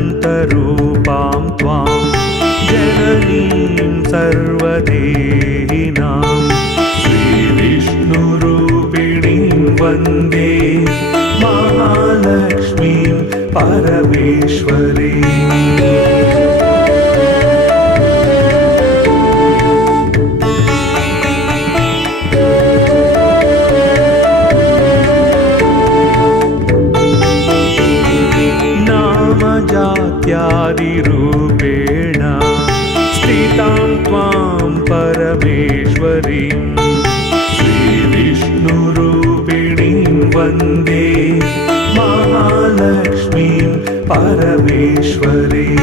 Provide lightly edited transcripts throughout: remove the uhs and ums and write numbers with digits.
अनन्तरूपां त्वां जननीं सर्वदेहिनां श्रीविष्णुरूपिणीं वन्दे महालक्ष्मीं परमेश्वरीम्। जात्यादिरूपेण स्थितां त्वां परमेश्वरीं श्रीविष्णुरूपिणीं वन्दे महालक्ष्मीं परमेश्वरीम्।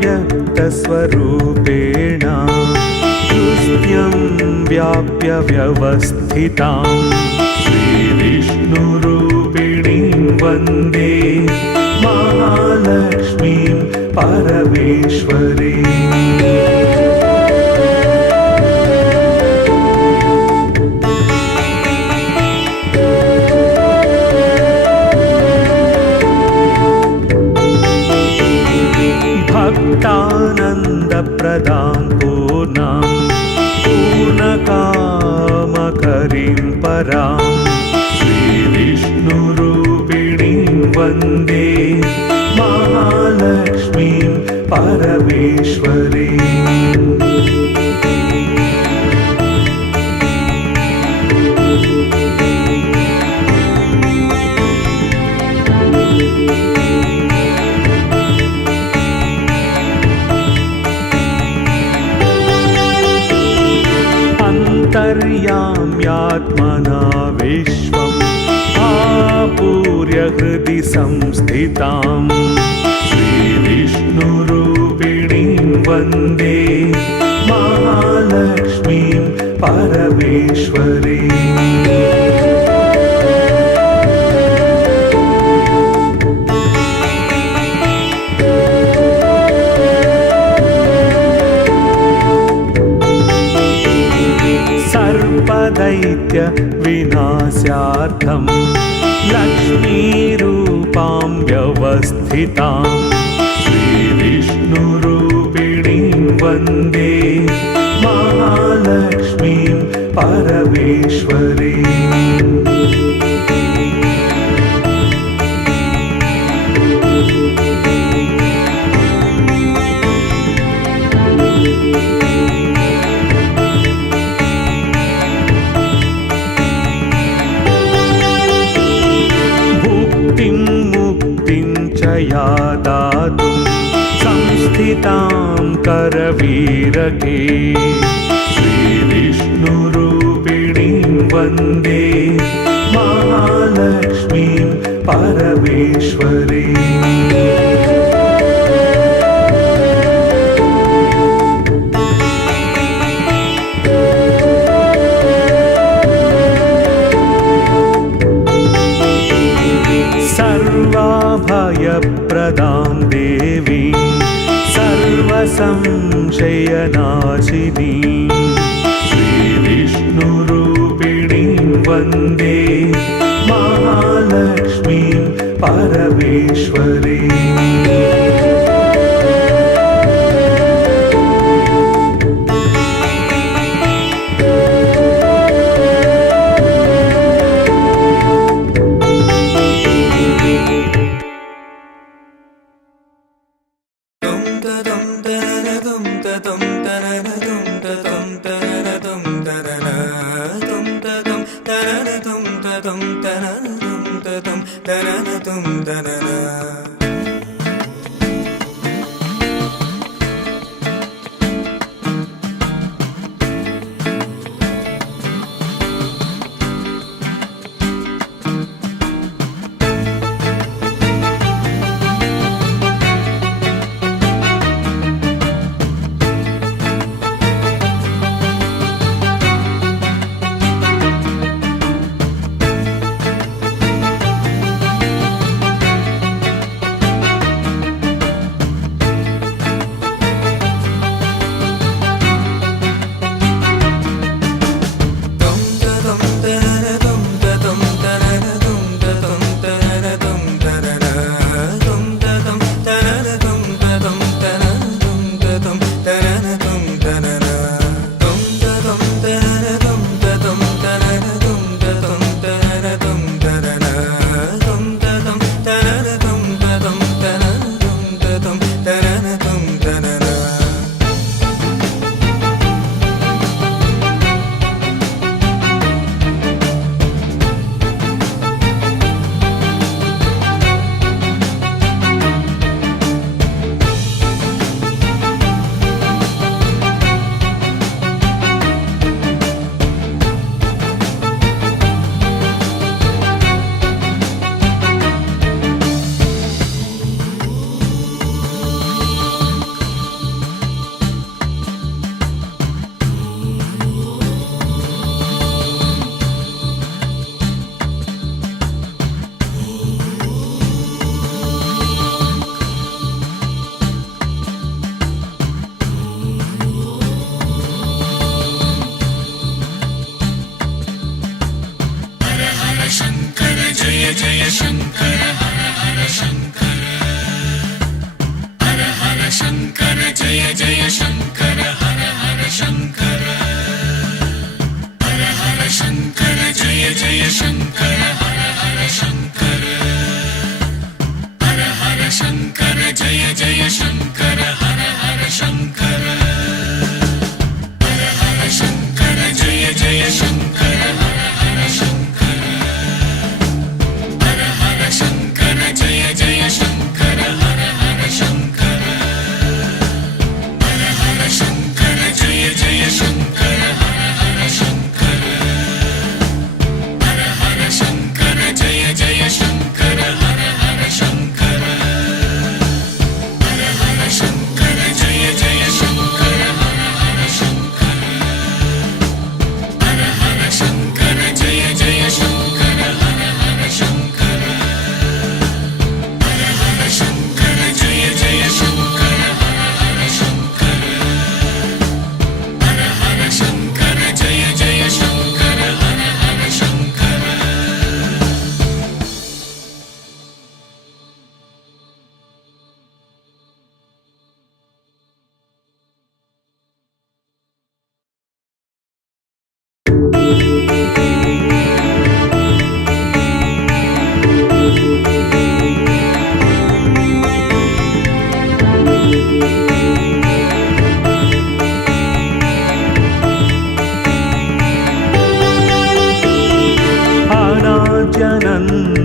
व्यक्तस्वरूपेण हृद्यं व्याप्य व्यवस्थितां श्रीविष्णुरूपिणीं वन्दे महालक्ष्मीं परमेश्वरीम्। भक्तानन्दप्रदां पूर्णां पूर्णकामकरीं परां श्रीविष्णुरूपिणीं वन्दे महालक्ष्मीं परमेश्वरीम्। अन्तर्याम्यात्मना विश्वम् आपूर्य हृदि संस्थितां श्रीविष्णुरूपिणीं वन्दे महालक्ष्मीं परमेश्वरीम्। सर्वदैत्य विनाशार्थं लक्ष्मीरूपां व्यवस्थितां श्रीविष्णुरूपिणीं वन्दे महालक्ष्मीं परमेश्वरीम्। या दातुं संस्थितां करवीरके श्रीविष्णुरूपिणीं वन्दे महालक्ष्मीं परमेश्वरीम्। सर्वाभयप्रदां देवीं सर्वसंशयनाशिनीं श्रीविष्णुरूपिणीं वन्दे महालक्ष्मीं परमेश्वरीम्। जय जय शङ्कर हर हर शङ्कर हर हर शङ्कर जय जय शङ्कर हर हर शङ्कर हर हर शङ्कर जय जय शङ्कर हर हर शङ्कर हर हर शङ्कर जय जय शङ्कर हर हर शङ्कर हर हर शङ्कर जय जय शङ्कर हर हर शङ्कर हर हर शङ्कर जय जय शङ्कर हर हर शङ्कर हर हर शङ्कर जय जय शङ्कर हर हर शङ्कर हर हर शङ्कर जय जय शङ्कर हर हर शङ्कर हर हर शङ्कर जय जय शङ्कर हर हर शङ्कर हर हर शङ्कर जय जय शङ्कर हर हर शङ्कर हर हर शङ्कर जय जय शङ्कर हर हर शङ्कर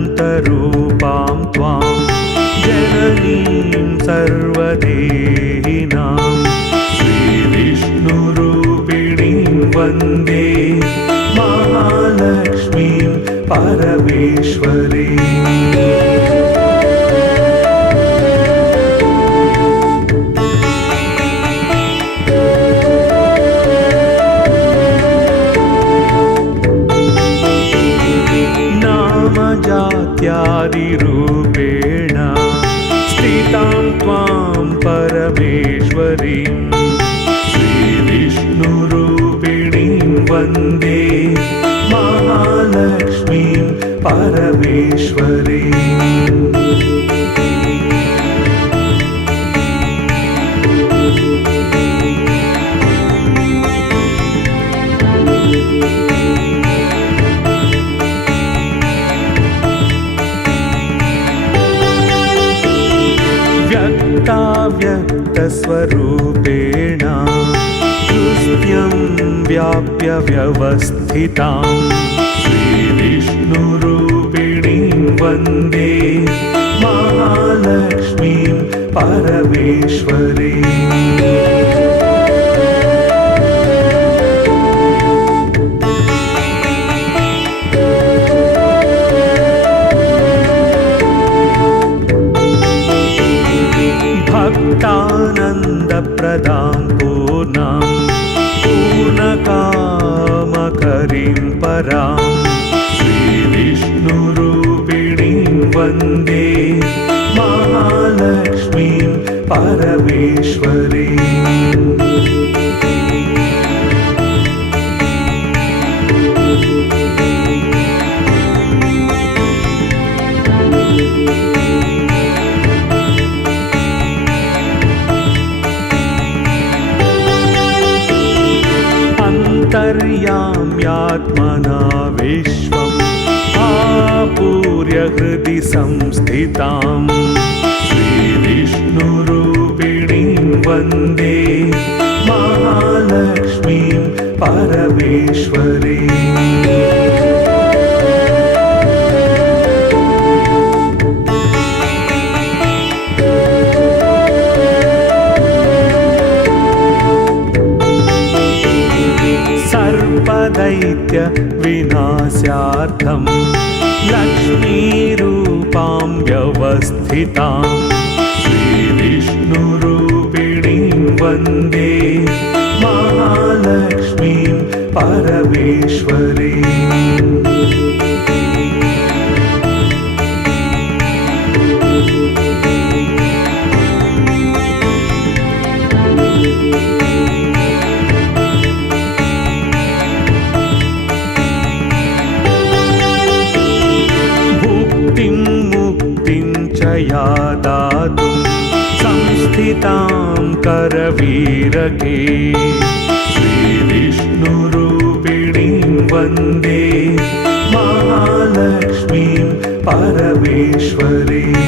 अनाद्यनन्तरूपां त्वां जननीं सर्वदेहिनां श्रीविष्णुरूपिणीं वन्दे महालक्ष्मीं परमेश्वरीम् जात्यादिरूपेण स्थितां त्वां परमेश्वरीं श्रीविष्णुरूपिणीं वन्दे महालक्ष्मीं परमेश्वरीम् व्यक्तस्वरूपेण हृदयं व्याप्य व्यवस्थितां श्रीविष्णुरूपिणीं वन्दे महालक्ष्मीं परमेश्वरीम् भक्तानन्दप्रदां पूर्णां पूर्णकामकरीं परां श्रीविष्णुरूपिणीं वन्दे महालक्ष्मीं परमेश्वरीम् अन्तर्याम्यात्मना विश्वम् आपूर्य हृदि संस्थितां श्रीविष्णुरूपिणीं वन्दे महालक्ष्मीं परमेश्वरीम् सर्वदैत्य विनाशार्थं लक्ष्मीरूपां व्यवस्थितां श्रीविष्णुरूपिणीं वन्दे महालक्ष्मीं परमेश्वरीम् मुक्तिं च या दातुं संस्थितां करवीरके श्रीविष्णुरूपिणीं वन्दे महालक्ष्मीं परमेश्वरीम्